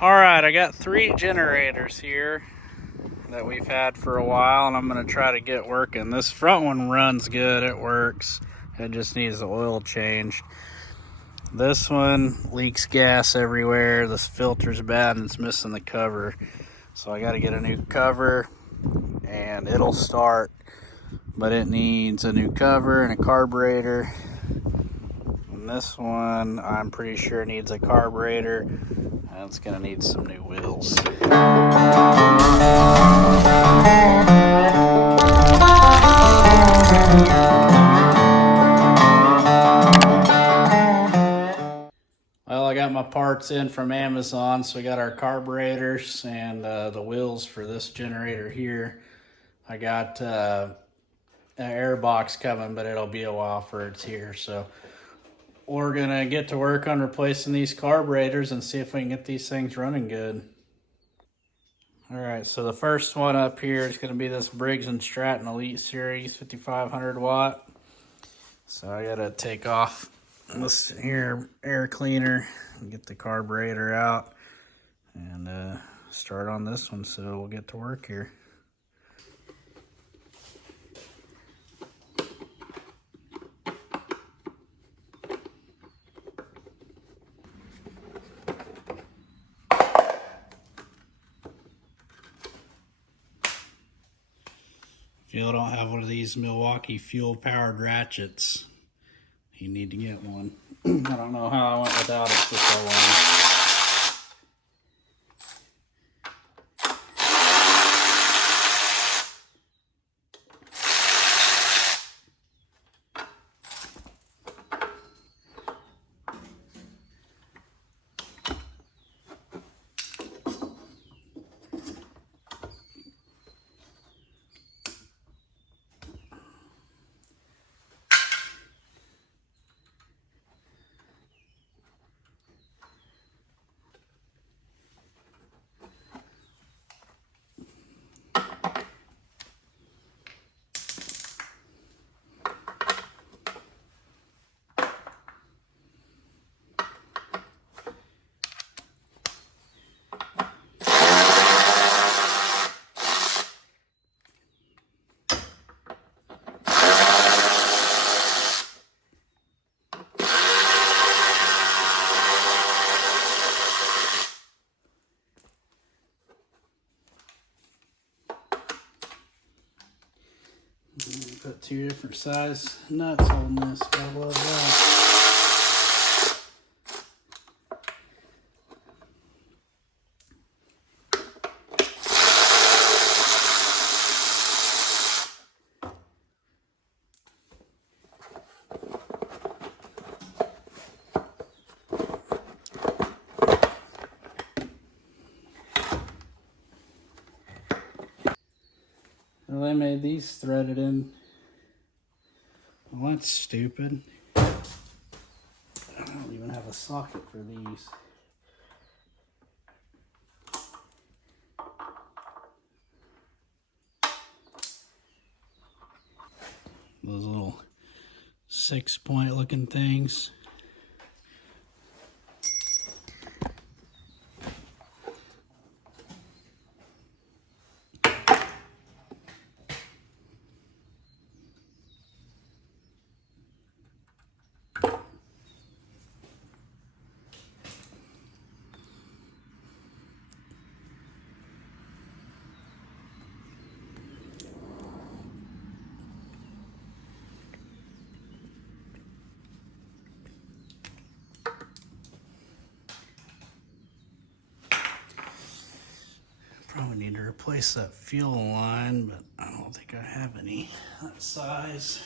Alright, I got 3 generators here that we've had for a while, and I'm going to try to get working. This front one runs good, it works. It just needs the oil changed. This one leaks gas everywhere. This filter's bad and it's missing the cover. So I got to get a new cover and it'll start, but it needs a new cover and a carburetor. And this one, I'm pretty sure needs a carburetor. And it's gonna need some new wheels. Well, I got my parts in from Amazon, so we got our carburetors and the wheels for this generator here. I got an air box coming, but it'll be a while for it's here. So we're gonna get to work on replacing these carburetors and see if we can get these things running good. All right, so the first one up here is gonna be this Briggs and Stratton Elite Series 5500 watt. So I gotta take off this here air cleaner and get the carburetor out and start on this one so we'll get to work here. If you don't have one of these Milwaukee fuel powered ratchets, you need to get one. I don't know how I went without it for so long. Put 2 different size nuts on this. Gotta love that. Well, they made these threaded in. Well, that's stupid. I don't even have a socket for these. Those little 6-point looking things. Probably need to replace that fuel line, but I don't think I have any that size.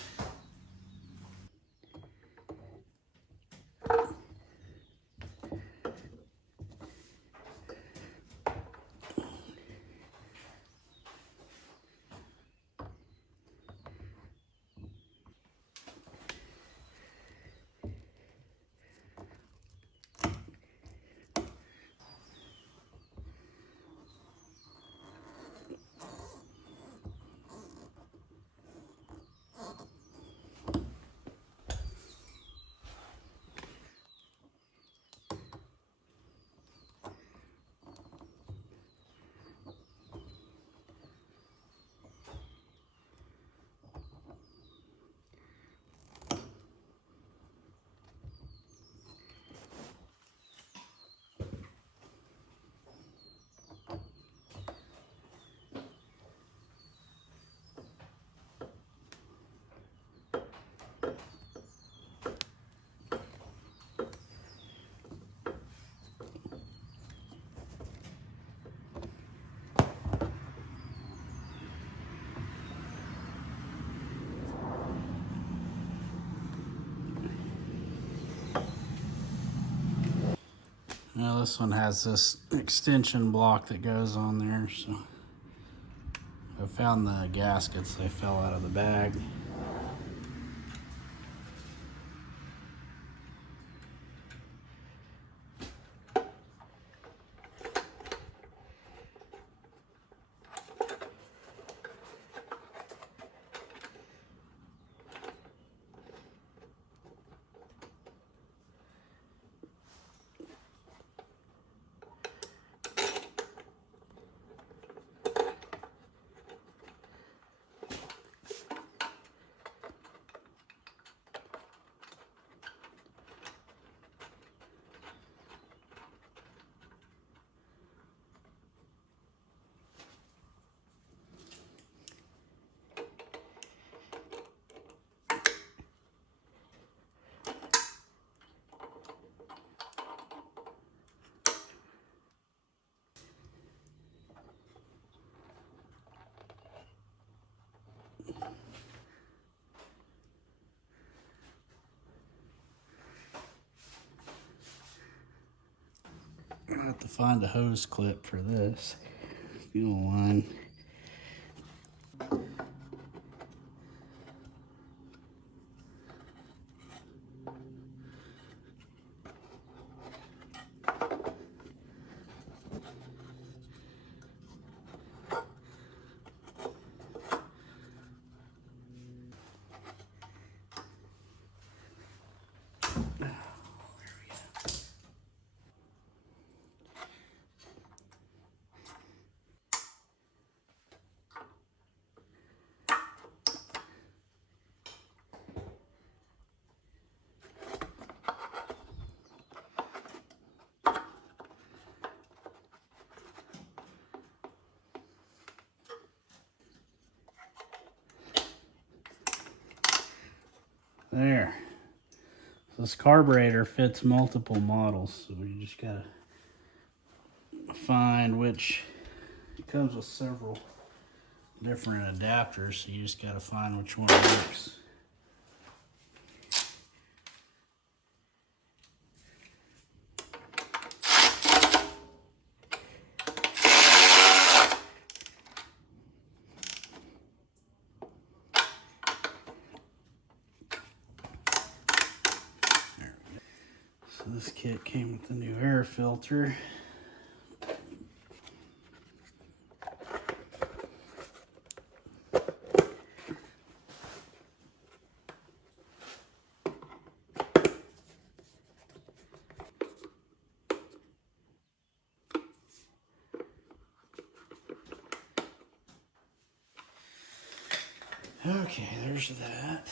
this one has this extension block that goes on there, so I found the gaskets. They fell out of the bag. I have to find a hose clip for this. If you don't mind. There. So this carburetor fits multiple models, so we just gotta find which. It comes with several different adapters, so you just gotta find which one works. So this kit came with the new air filter. Okay, there's that.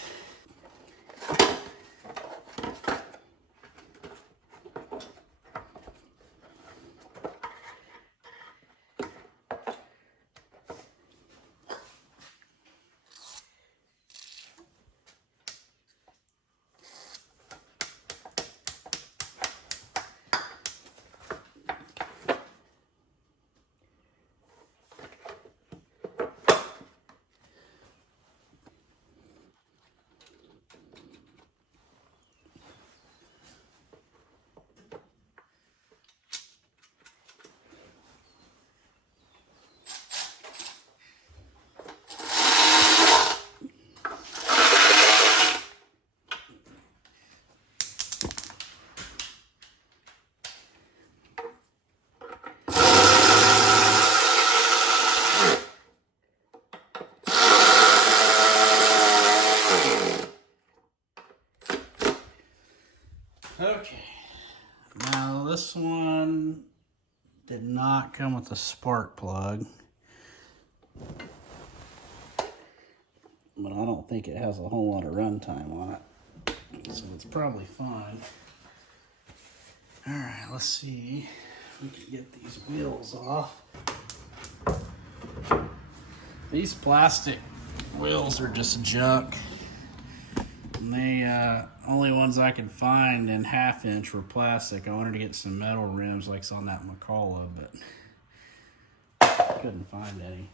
Okay, now this one did not come with a spark plug, but I don't think it has a whole lot of runtime on it, so it's probably fine. All right, let's see if we can get these wheels off. These plastic wheels are just junk. And they only ones I could find in 1/2 inch were plastic. I wanted to get some metal rims like's on that McCullough, but couldn't find any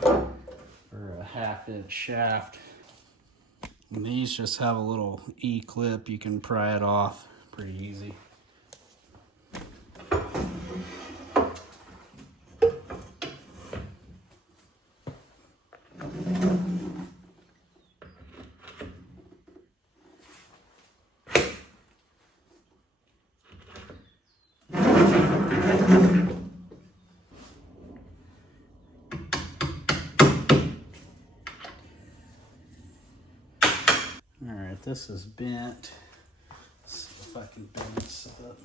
for a 1/2 inch shaft. And these just have a little E-clip. You can pry it off pretty easy. right, this is bent. Let's see if I can bend this up.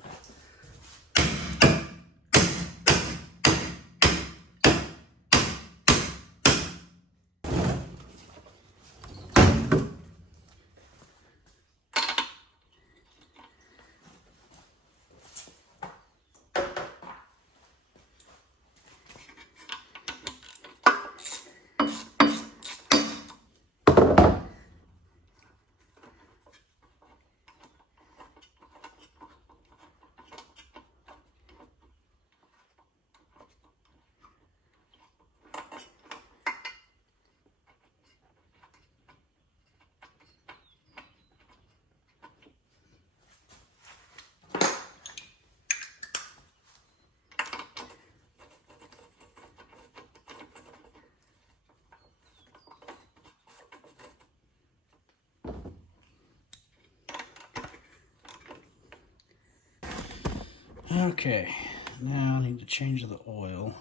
Okay, now I need to change the oil.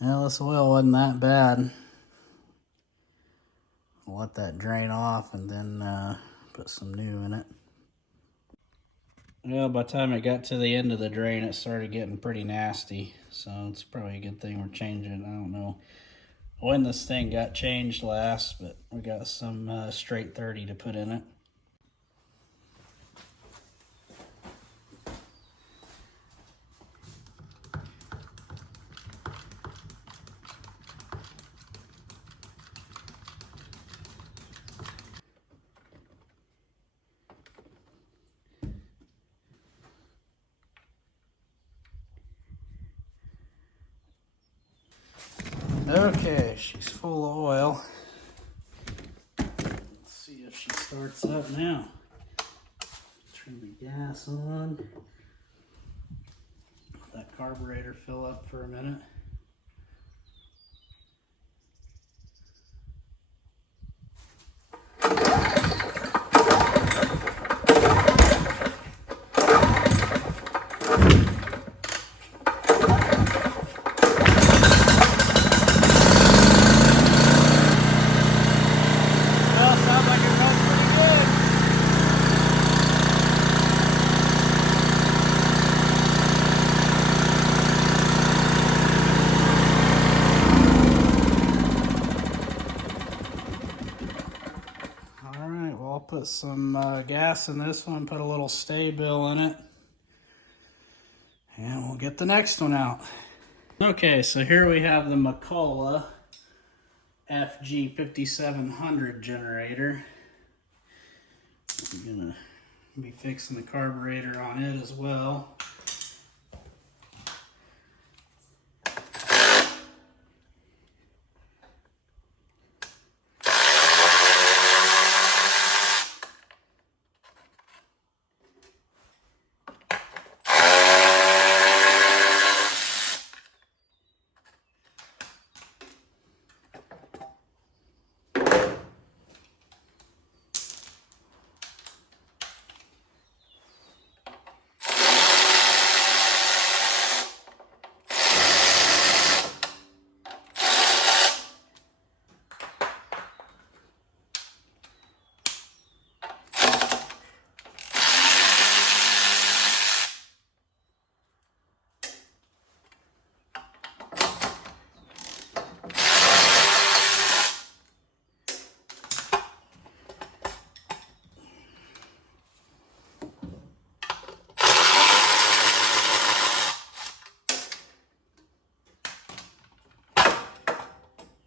Well, this oil wasn't that bad. I'll let that drain off and then put some new in it. Well, by the time it got to the end of the drain, it started getting pretty nasty. So it's probably a good thing we're changing it. I don't know when this thing got changed last, but we got some straight 30 to put in it. Okay, she's full of oil. Let's see if she starts up now. Turn the gas on. Let that carburetor fill up for a minute. Put some gas in this one, put a little stay bill in it, and we'll get the next one out. Okay, so here we have the McCullough FG5700 generator. I'm gonna be fixing the carburetor on it as well.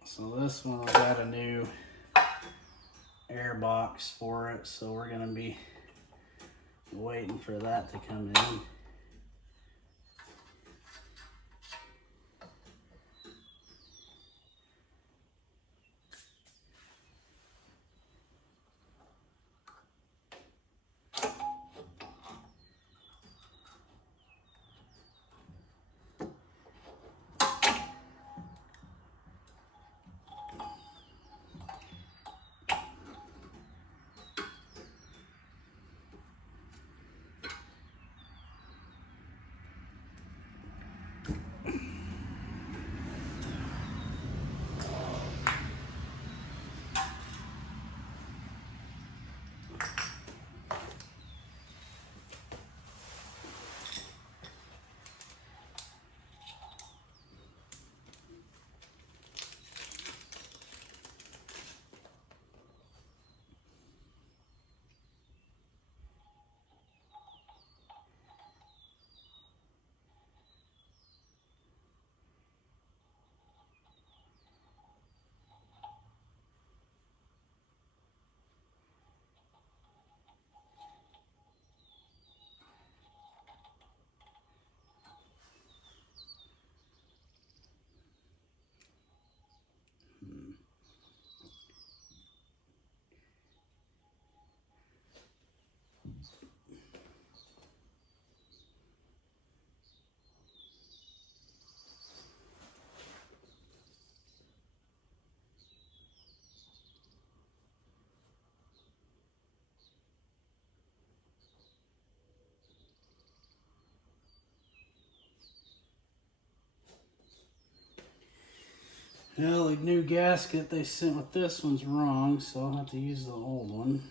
So this one, I got a new air box for it, so we're gonna be waiting for that to come in. Well, the new gasket they sent with this one's wrong, so I'll have to use the old one.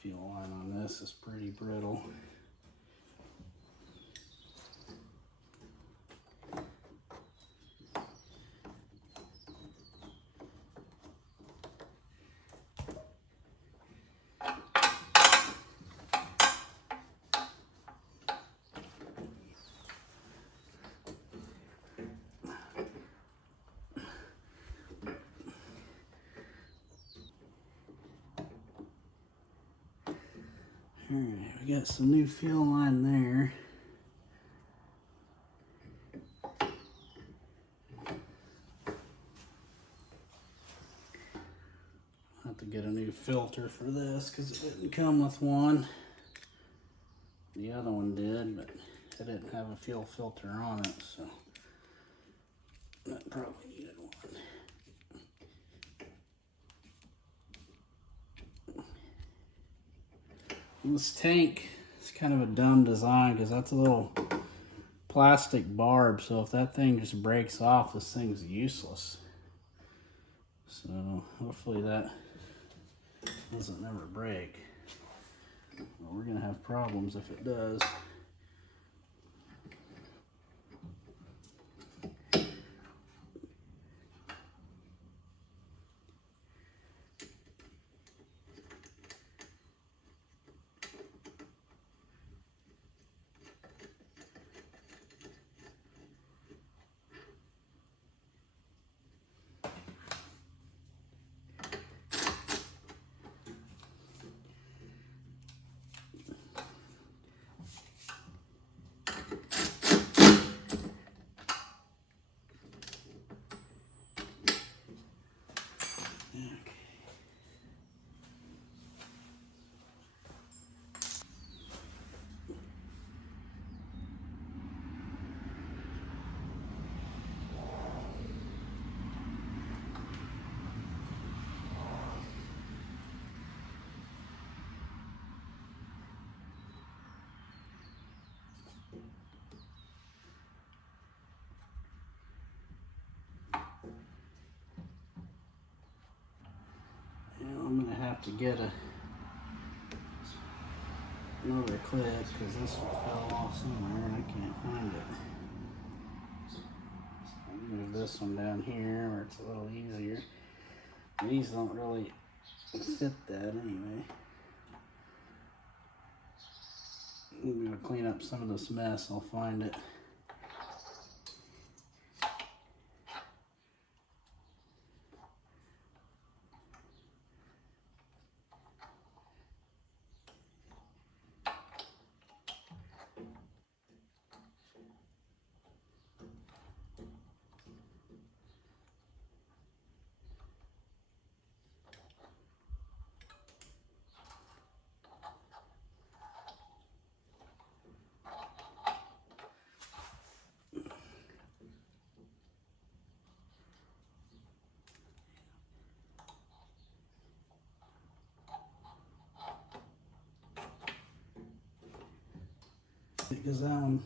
Fuel line on this is pretty brittle. Alright, we got some new fuel line there. I'll have to get a new filter for this because it didn't come with one. The other one did, but it didn't have a fuel filter on it, so that probably needed one. This tank is kind of a dumb design because that's a little plastic barb, so if that thing just breaks off, this thing's useless. So hopefully that doesn't ever break. Well, we're gonna have problems if it does. I'm gonna have to get another clip because this one fell off somewhere and I can't find it. So I'll move this one down here where it's a little easier. These don't really fit that anyway. I'm gonna clean up some of this mess, I'll find it. Because that one,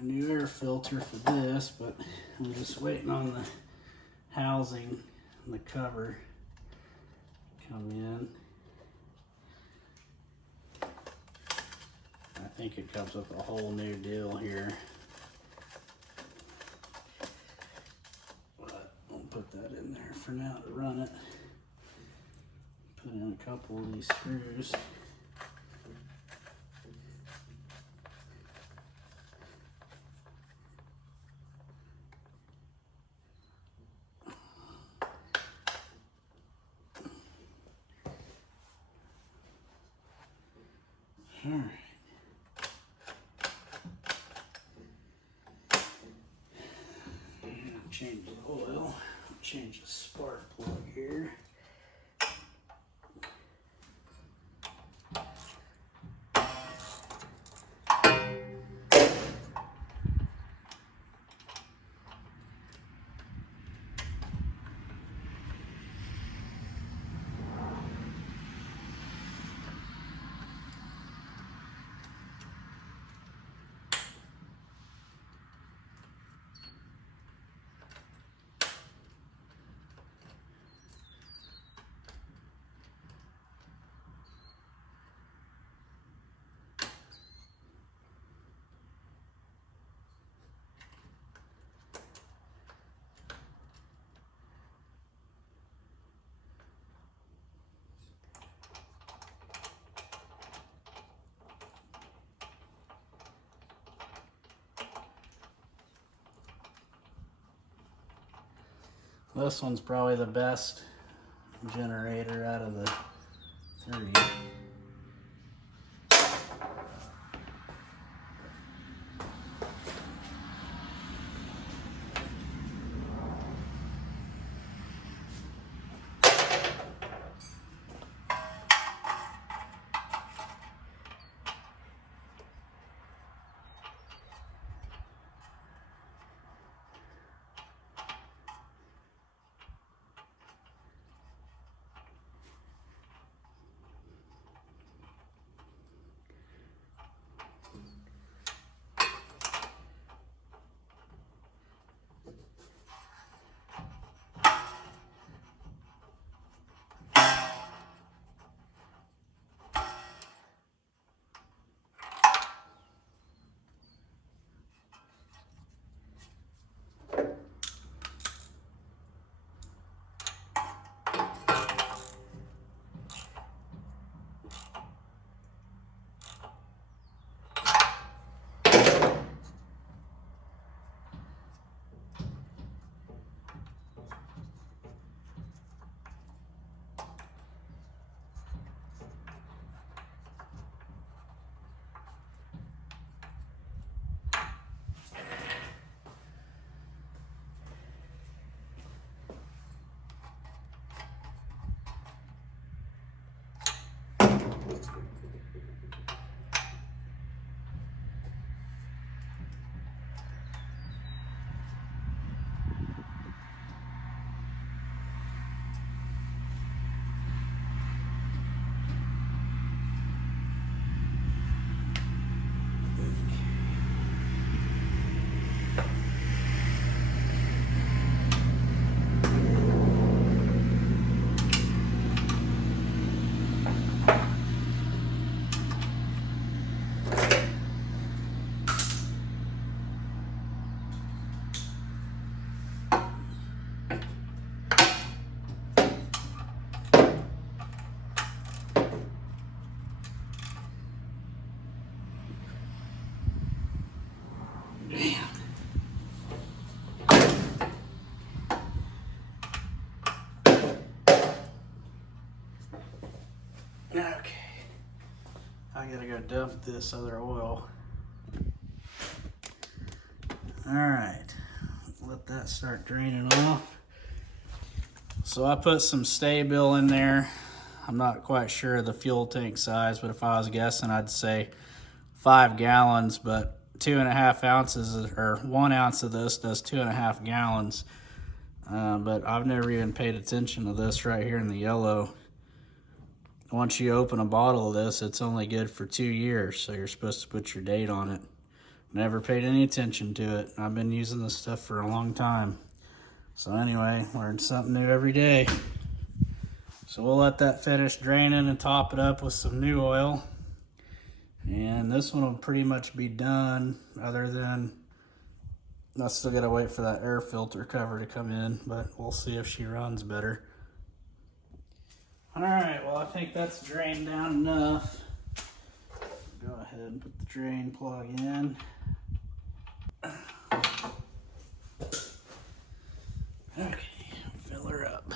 a new air filter for this, but I'm just waiting on the housing and the cover to come in. I think it comes with a whole new deal here. But I'll put that in there for now to run it. Put in a couple of these screws. All right. Change the oil, change the spark plug here. This one's probably the best generator out of the three. Okay, I gotta go dump this other oil. All right, let that start draining off. So I put some Sta-Bil in there. I'm not quite sure of the fuel tank size, but if I was guessing, I'd say 5 gallons, but 2.5 ounces, or 1 ounce of this does 2.5 gallons. But I've never even paid attention to this right here in the yellow. Once you open a bottle of this, it's only good for 2 years, so you're supposed to put your date on it. Never paid any attention to it. I've been using this stuff for a long time. So anyway, learn something new every day. So we'll let that finish draining and top it up with some new oil. And this one will pretty much be done, other than I still gotta wait for that air filter cover to come in, but we'll see if she runs better. All right, well, I think that's drained down enough. Go ahead and put the drain plug in. Okay, fill her up.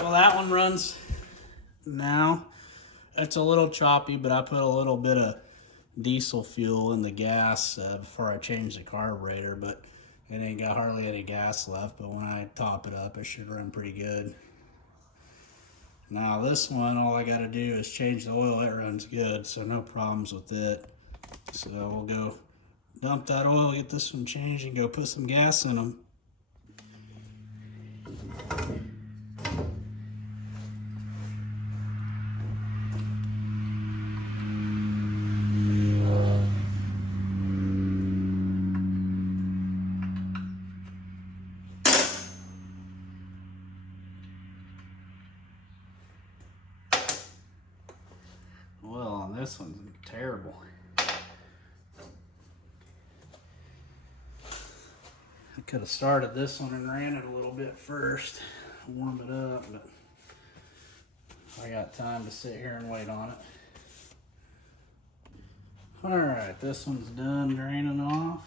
Well, that one runs now. It's a little choppy, but I put a little bit of diesel fuel in the gas before I changed the carburetor, but it ain't got hardly any gas left. But when I top it up, it should run pretty good. Now this one, all I gotta do is change the oil. It runs good, so no problems with it. So we'll go dump that oil, get this one changed, and go put some gas in them. Well, this one's terrible. I could have started this one and ran it a little bit first, warm it up, but I got time to sit here and wait on it. All right, this one's done draining off.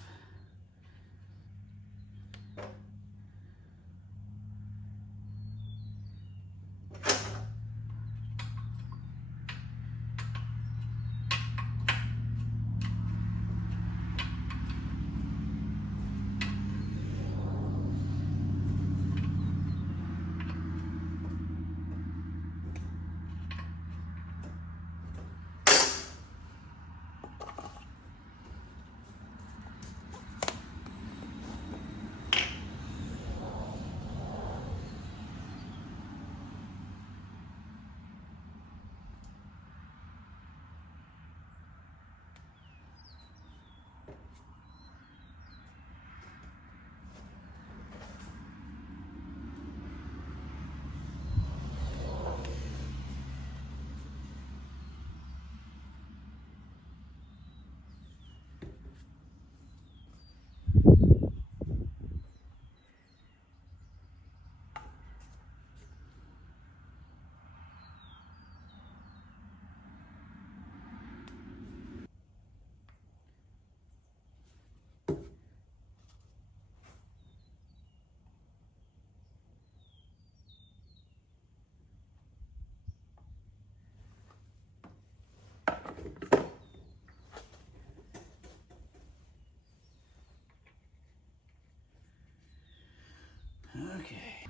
Okay.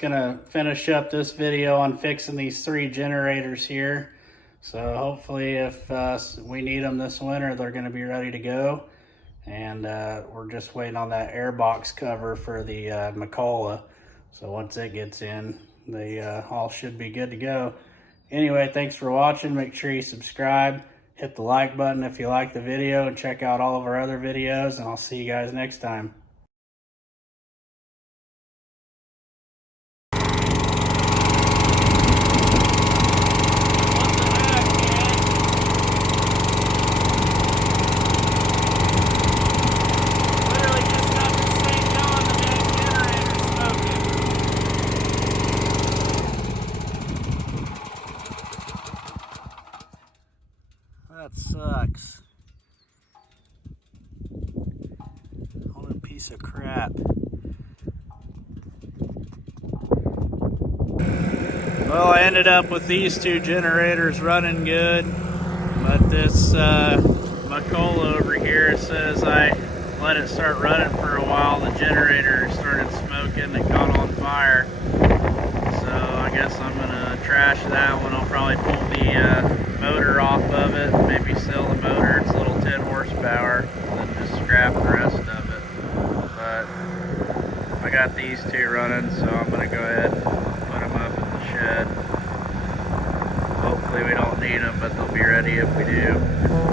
gonna finish up this video on fixing these 3 generators here. So hopefully if we need them this winter, they're gonna be ready to go. And we're just waiting on that air box cover for the McCullough. So once it gets in, they all should be good to go. Anyway, thanks for watching. Make sure you subscribe. Hit the like button if you like the video, and check out all of our other videos, and I'll see you guys next time. That sucks. What a piece of crap. Well, I ended up with these 2 generators running good, but this McCullough over here says I let it start running for a while. The generator started smoking and caught on fire. So I guess I'm gonna trash that one. I'll probably pull the motor off of it, maybe sell the motor. It's a little 10 horsepower, and then just scrap the rest of it. But I got these 2 running, so I'm gonna go ahead and put them up in the shed. Hopefully we don't need them, but they'll be ready if we do.